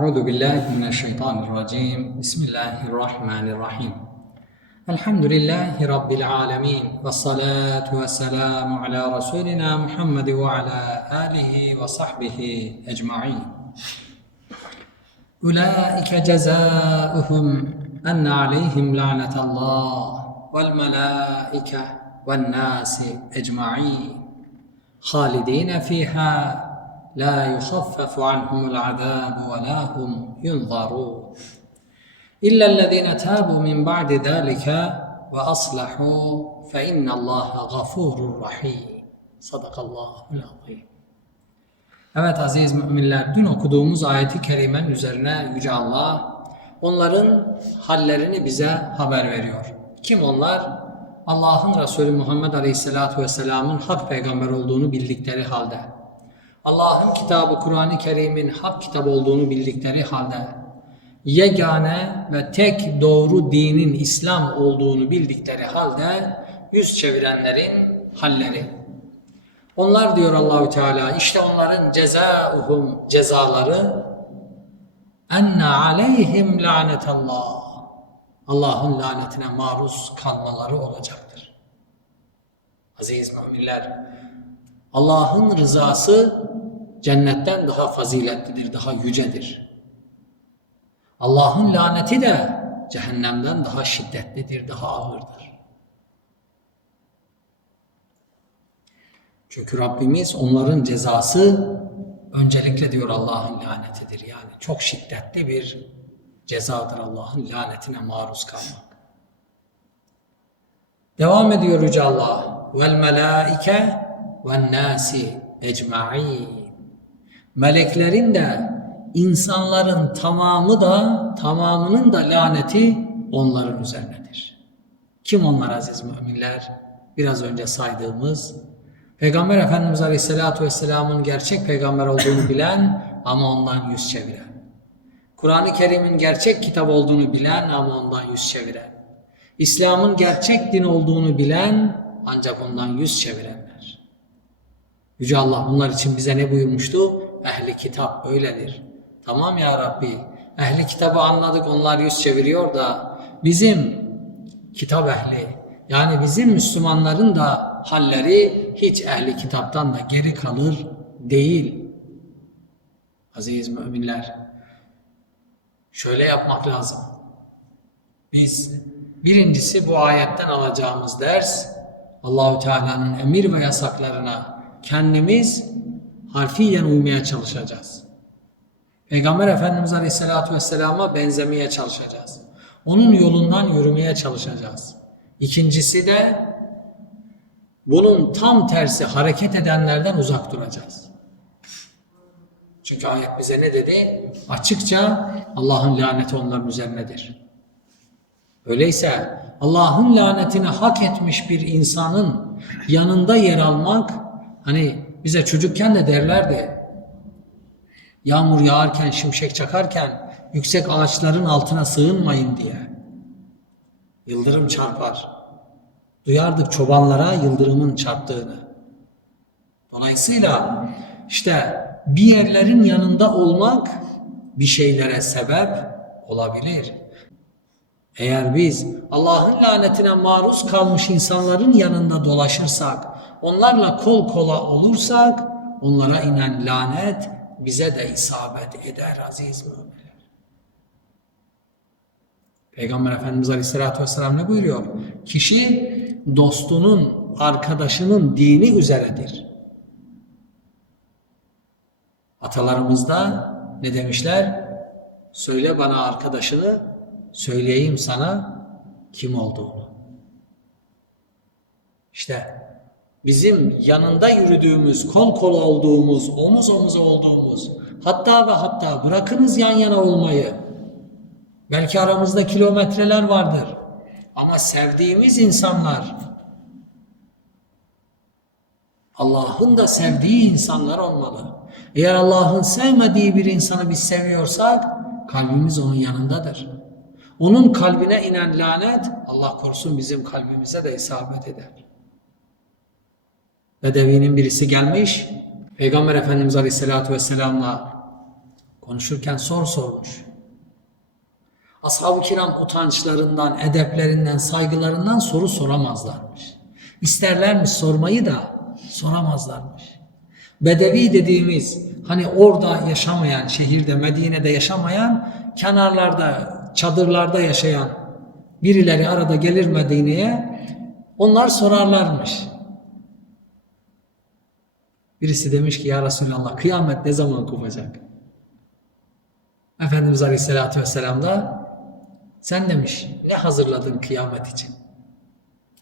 أعوذ بالله من الشيطان الرجيم. بسم الله الرحمن الرحيم. الحمد لله رب العالمين والصلاة والسلام على رسولنا محمد وعلى آله وصحبه أجمعين. أولئك جزاؤهم أن عليهم لعنة الله والملائكة والناس أجمعين. خالدين فيها la yukhaffafu anhumul azabu ve la hum yunzarun. İlla ellezine tabu min ba'di zalika ve aslahu fe innallaha gafurur rahim. Sadakallahul azim. Evet aziz müminler dün okuduğumuz ayeti kerimenin üzerine Yüce Allah onların hallerini bize haber veriyor. Kim onlar? Allah'ın Resulü Muhammed Aleyhisselatü Vesselam'ın hak peygamber olduğunu bildikleri halde Allah'ın kitabı Kur'an-ı Kerim'in hak kitap olduğunu bildikleri halde, yegane ve tek doğru dinin İslam olduğunu bildikleri halde yüz çevirenlerin halleri. Onlar diyor Allahü Teala işte onların cezauhum cezaları enne aleyhim lanetallah. Allah'ın lanetine maruz kalmaları olacaktır. Aziz müminler, Allah'ın rızası cennetten daha faziletlidir, daha yücedir. Allah'ın laneti de cehennemden daha şiddetlidir, daha ağırdır. Çünkü Rabbimiz onların cezası öncelikle diyor Allah'ın lanetidir. Yani çok şiddetli bir cezadır Allah'ın lanetine maruz kalmak. Devam ediyor Yüce Allah. Vel melaike ve nasi ecma'in. Meleklerin de insanların tamamı da tamamının da laneti onların üzerinedir. Kim onlar aziz müminler? Biraz önce saydığımız Peygamber Efendimiz Aleyhisselatü Vesselam'ın gerçek peygamber olduğunu bilen ama ondan yüz çeviren. Kur'an-ı Kerim'in gerçek kitap olduğunu bilen ama ondan yüz çeviren. İslam'ın gerçek din olduğunu bilen ancak ondan yüz çevirenler. Yüce Allah bunlar için bize ne buyurmuştu? Ehli kitap öyledir. Tamam ya Rabbi. Ehli kitabı anladık onlar yüz çeviriyor da bizim kitap ehli yani bizim Müslümanların da halleri hiç ehli kitaptan da geri kalır değil. Aziz müminler şöyle yapmak lazım. Biz birincisi bu ayetten alacağımız ders Allahu Teala'nın emir ve yasaklarına kendimiz harfiyen uymaya çalışacağız. Peygamber Efendimiz Aleyhisselatü Vesselam'a benzemeye çalışacağız. Onun yolundan yürümeye çalışacağız. İkincisi de bunun tam tersi hareket edenlerden uzak duracağız. Çünkü ayet bize ne dedi? Açıkça Allah'ın laneti onların üzerinedir. Öyleyse Allah'ın lanetini hak etmiş bir insanın yanında yer almak hani bize çocukken de derlerdi. Yağmur yağarken, şimşek çakarken yüksek ağaçların altına sığınmayın diye. Yıldırım çarpar. Duyardık çobanlara yıldırımın çarptığını. Dolayısıyla işte bir yerlerin yanında olmak bir şeylere sebep olabilir. Eğer biz Allah'ın lanetine maruz kalmış insanların yanında dolaşırsak, onlarla kol kola olursak, onlara inen lanet bize de isabet eder aziz müminler. Peygamber Efendimiz Aleyhisselatü Vesselam ne buyuruyor? Kişi dostunun, arkadaşının dini üzeredir. Atalarımızda ne demişler? Söyle bana arkadaşını, söyleyeyim sana kim olduğunu. İşte bizim yanında yürüdüğümüz, kol kola olduğumuz, omuz omuza olduğumuz, hatta ve hatta bırakınız yan yana olmayı, belki aramızda kilometreler vardır ama sevdiğimiz insanlar, Allah'ın da sevdiği insanlar olmalı. Eğer Allah'ın sevmediği bir insanı biz seviyorsak kalbimiz onun yanındadır. Onun kalbine inen lanet Allah korusun bizim kalbimize de isabet eder. Bedevinin birisi gelmiş Peygamber Efendimiz Aleyhisselatü Vesselam'la Konuşurken sor sormuş. Ashab-ı kiram utançlarından, edeplerinden, saygılarından soru soramazlarmış. İsterlermiş sormayı da soramazlarmış. Bedevi dediğimiz hani orada yaşamayan, şehirde, Medine'de yaşamayan, kenarlarda, çadırlarda yaşayan birileri arada gelir Medine'ye, onlar sorarlarmış. Birisi demiş ki ya Resulallah kıyamet ne zaman kopacak? Efendimiz Aleyhisselatü Vesselam da sen demiş ne hazırladın kıyamet için?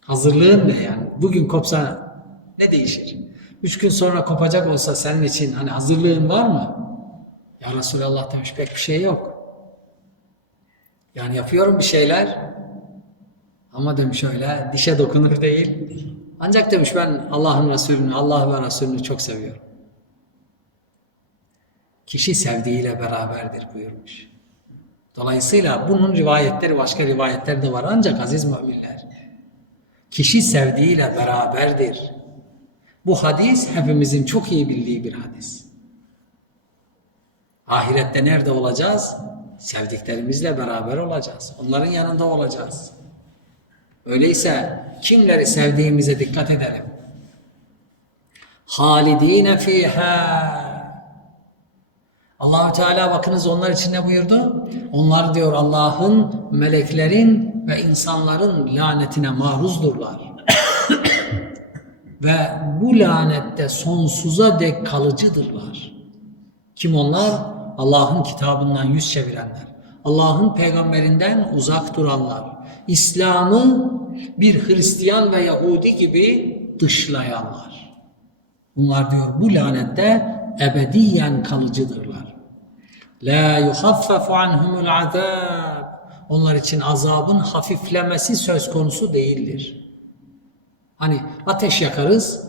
Hazırlığın ne yani? Bugün kopsa ne değişir? Üç gün sonra kopacak olsa senin için hani hazırlığın var mı? Ya Resulallah demiş pek bir şey yok. Yani yapıyorum bir şeyler ama demiş öyle dişe dokunur değil. Ancak demiş ben Allah'ın Resulünü, Allah ve Resulünü çok seviyorum. Kişi sevdiğiyle beraberdir buyurmuş. Dolayısıyla bunun rivayetleri başka rivayetler de var ancak aziz müminler kişi sevdiğiyle beraberdir. Bu hadis hepimizin çok iyi bildiği bir hadis. Ahirette nerede olacağız? Sevdiklerimizle beraber olacağız. Onların yanında olacağız. Öyleyse kimleri sevdiğimize dikkat edelim. Halidine fiha. Allahu Teala bakınız onlar için ne buyurdu? Onlar diyor Allah'ın, meleklerin ve insanların lanetine maruzdurlar. ve bu lanette sonsuza dek kalıcıdırlar. Kim onlar? Allah'ın kitabından yüz çevirenler. Allah'ın peygamberinden uzak duranlar. İslam'ı bir Hristiyan ve Yahudi gibi dışlayanlar. Bunlar diyor bu lanette ebediyen kalıcıdırlar. La yuhaffafu anhumul azab. Onlar için azabın hafiflemesi söz konusu değildir. Hani ateş yakarız,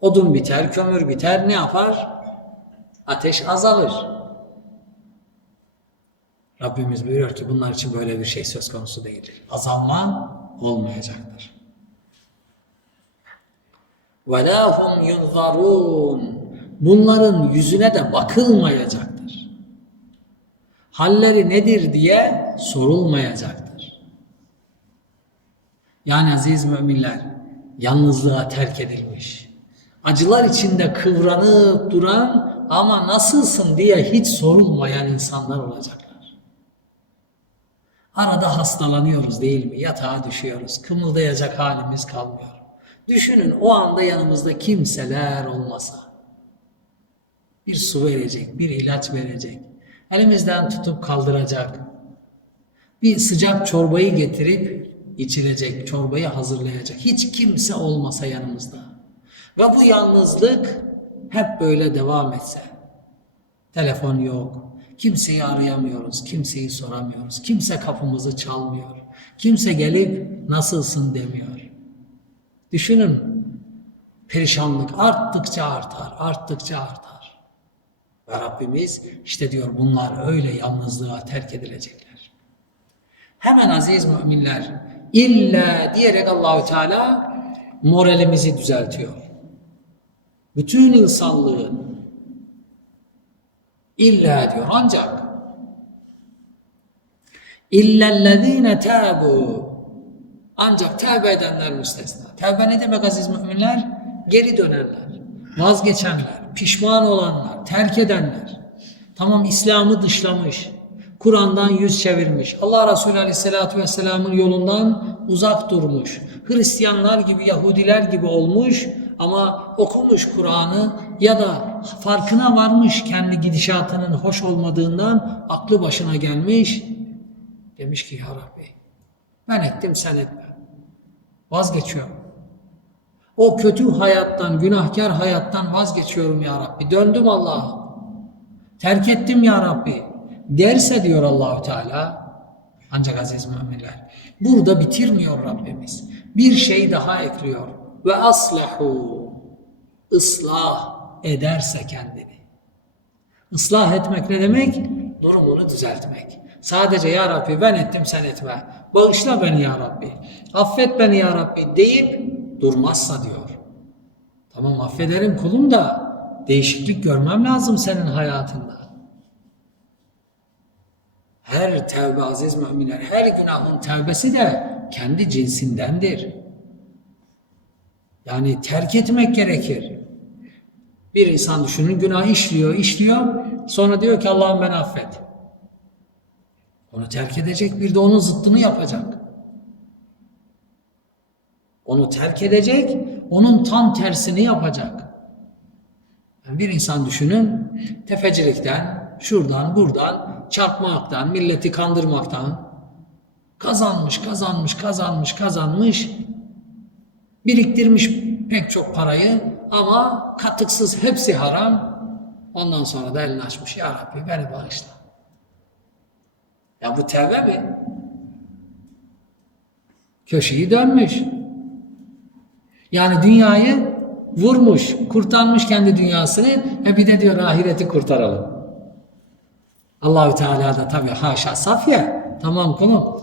odun biter, kömür biter, ne yapar? Ateş azalır. Rabbimiz buyuruyor ki bunlar için böyle bir şey söz konusu değildir. Azalma olmayacaktır. وَلَا هُمْ يُنْظَرُونَ Bunların yüzüne de bakılmayacaktır. Halleri nedir diye sorulmayacaktır. Yani aziz müminler, yalnızlığa terk edilmiş, acılar içinde kıvranıp duran ama nasılsın diye hiç sorulmayan insanlar olacaklar. Arada hastalanıyoruz değil mi? Yatağa düşüyoruz. Kımıldayacak halimiz kalmıyor. Düşünün o anda yanımızda kimseler olmasa. Bir su verecek, bir ilaç verecek. Elimizden tutup kaldıracak. Bir sıcak çorbayı getirip içilecek, çorbayı hazırlayacak. Hiç kimse olmasa yanımızda. Ve bu yalnızlık hep böyle devam etse. Telefon yok. Kimseyi arayamıyoruz, kimseyi soramıyoruz. Kimse kapımızı çalmıyor. Kimse gelip nasılsın demiyor. Düşünün perişanlık arttıkça artar, arttıkça artar. Ve Rabbimiz işte diyor bunlar öyle yalnızlığa terk edilecekler. Hemen aziz müminler illa diyerek Allahü Teala moralimizi düzeltiyor. Bütün insanlığın illa diyor ancak illellezine tabu ancak tevbe edenler müstesna. Tevbe ne demek aziz müminler? Geri dönenler, vazgeçenler, pişman olanlar, terk edenler. Tamam İslam'ı dışlamış, Kur'an'dan yüz çevirmiş, Allah Resulü Aleyhisselatü Vesselam'ın yolundan uzak durmuş, Hristiyanlar gibi, Yahudiler gibi olmuş ama okumuş Kur'an'ı ya da farkına varmış kendi gidişatının hoş olmadığından aklı başına gelmiş. Demiş ki ya Rabbi ben ettim sen etme. Vazgeçiyorum. O kötü hayattan, günahkar hayattan vazgeçiyorum ya Rabbi. Döndüm Allah'a. Terk ettim ya Rabbi. Derse diyor Allahu Teala. Ancak aziz müminler. Burada bitirmiyor Rabbimiz. Bir şey daha ekliyor. Ve aslahu. ıslah ederse kendini. Islah etmek ne demek? Durumunu düzeltmek. Sadece ya Rabbi ben ettim sen etme. Bağışla beni ya Rabbi. Affet beni ya Rabbi deyip durmazsa diyor. Tamam affederim kulum da değişiklik görmem lazım senin hayatında. Her tevbe aziz müminler, her günahın tevbesi de kendi cinsindendir. Yani terk etmek gerekir. Bir insan düşünün günah işliyor, işliyor. Sonra diyor ki Allah'ım ben affet. Onu terk edecek bir de onun zıttını yapacak. Onu terk edecek, onun tam tersini yapacak. Yani bir insan düşünün, tefecilikten, şuradan, buradan, çarpmaktan, milleti kandırmaktan kazanmış, kazanmış, kazanmış, kazanmış, biriktirmiş pek çok parayı ama katıksız hepsi haram. Ondan sonra da elini açmış, Ya Rabbi beni bağışla. Ya bu tevbe mi? Köşeyi dönmüş. Yani dünyayı vurmuş, kurtarmış kendi dünyasını. E bir de diyor ahireti kurtaralım. Allahü Teala da tabii haşa saf ya. Tamam konu.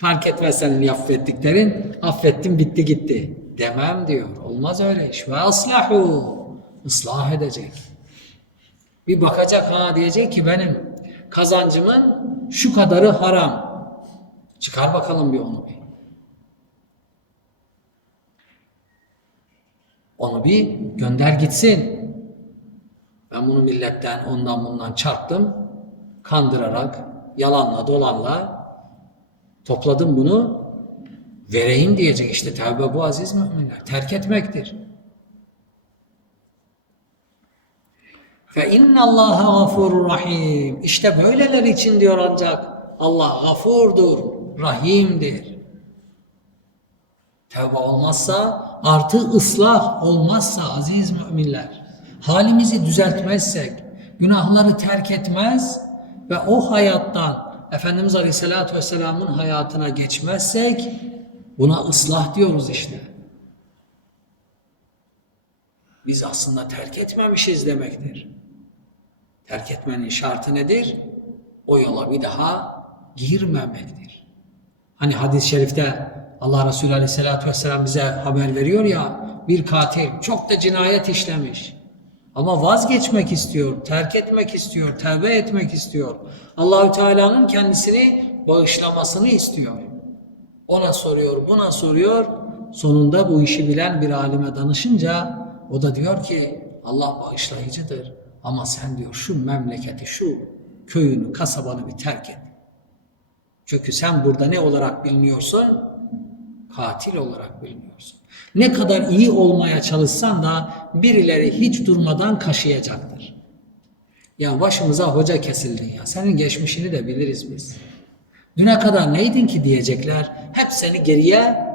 Fark etmez senin affettiklerin. Affettim bitti gitti. Demem diyor. Olmaz öyle iş. Ve aslahu. Islah edecek. Bir bakacak ha diyecek ki benim kazancımın şu kadarı haram. Çıkar bakalım bir onu bir. Onu bir gönder gitsin. Ben bunu milletten ondan bundan çarptım. Kandırarak, yalanla dolanla topladım bunu. Vereyim diyecek işte tevbe bu aziz müminler. Terk etmektir. Fe innallaha gafurur rahim. İşte böyleler için diyor ancak Allah gafurdur, rahimdir. Tevbe olmazsa, artı ıslah olmazsa aziz müminler, halimizi düzeltmezsek, günahları terk etmez ve o hayattan Efendimiz Aleyhisselatü Vesselam'ın hayatına geçmezsek, buna ıslah diyoruz işte. Biz aslında terk etmemişiz demektir. Terk etmenin şartı nedir? O yola bir daha girmemektir. Hani hadis-i şerifte Allah Resulü Aleyhisselatü Vesselam bize haber veriyor ya bir katil çok da cinayet işlemiş. Ama vazgeçmek istiyor, terk etmek istiyor, tevbe etmek istiyor. Allahü Teala'nın kendisini bağışlamasını istiyor. Ona soruyor, buna soruyor. Sonunda bu işi bilen bir alime danışınca o da diyor ki Allah bağışlayıcıdır. Ama sen diyor şu memleketi, şu köyünü, kasabanı bir terk et. Çünkü sen burada ne olarak biliniyorsun? Katil olarak biliniyorsun. Ne kadar iyi olmaya çalışsan da birileri hiç durmadan kaşıyacaktır. Ya başımıza hoca kesildin ya. Senin geçmişini de biliriz biz. Düne kadar neydin ki diyecekler. Hep seni geriye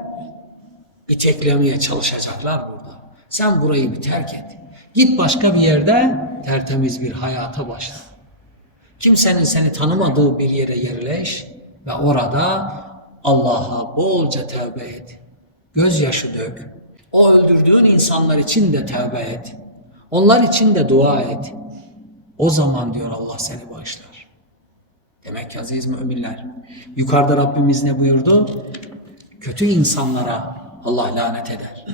iteklemeye çalışacaklar burada. Sen burayı bir terk et. Git başka bir yerde tertemiz bir hayata başla. Kimsenin seni tanımadığı bir yere yerleş ve orada Allah'a bolca tevbe et. Gözyaşı dök. O öldürdüğün insanlar için de tevbe et. Onlar için de dua et. O zaman diyor Allah seni bağışlar. Demek ki aziz müminler, yukarıda Rabbimiz ne buyurdu? Kötü insanlara Allah lanet eder.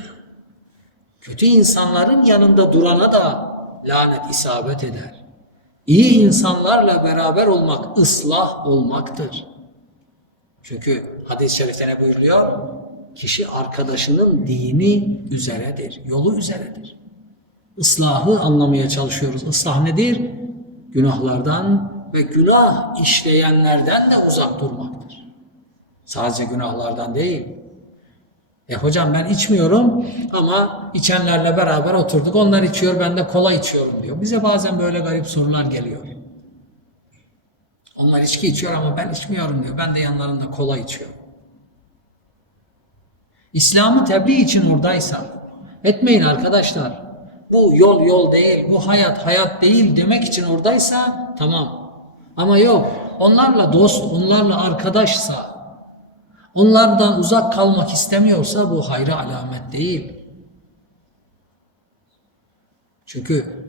Kötü insanların yanında durana da lanet isabet eder. İyi insanlarla beraber olmak ıslah olmaktır. Çünkü hadis-i şerifte ne buyuruluyor? Kişi arkadaşının dini üzeredir, yolu üzeredir. Islahı anlamaya çalışıyoruz. Islah nedir? Günahlardan ve günah işleyenlerden de uzak durmaktır. Sadece günahlardan değil. E hocam ben içmiyorum ama içenlerle beraber oturduk. Onlar içiyor ben de kola içiyorum diyor. Bize bazen böyle garip sorular geliyor. Onlar içki içiyor ama ben içmiyorum diyor. Ben de yanlarında kola içiyorum. İslam'ı tebliğ için oradaysa etmeyin arkadaşlar. Bu yol yol değil, bu hayat hayat değil demek için oradaysa tamam. Ama yok. Onlarla dost, onlarla arkadaşsa, onlardan uzak kalmak istemiyorsa bu hayra alamet değil. Çünkü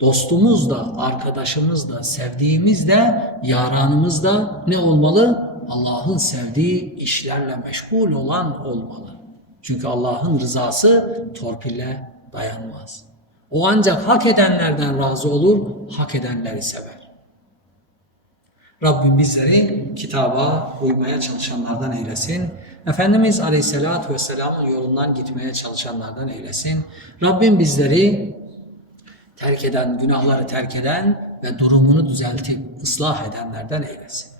dostumuz da, arkadaşımız da, sevdiğimiz de, yaranımız da ne olmalı? Allah'ın sevdiği işlerle meşgul olan olmalı. Çünkü Allah'ın rızası torpille dayanmaz. O ancak hak edenlerden razı olur, hak edenleri sever. Rabbim bizleri kitaba uymaya çalışanlardan eylesin. Efendimiz Aleyhisselatü Vesselam'ın yolundan gitmeye çalışanlardan eylesin. Rabbim bizleri terk eden, günahları terk eden ve durumunu düzeltip ıslah edenlerden eylesin.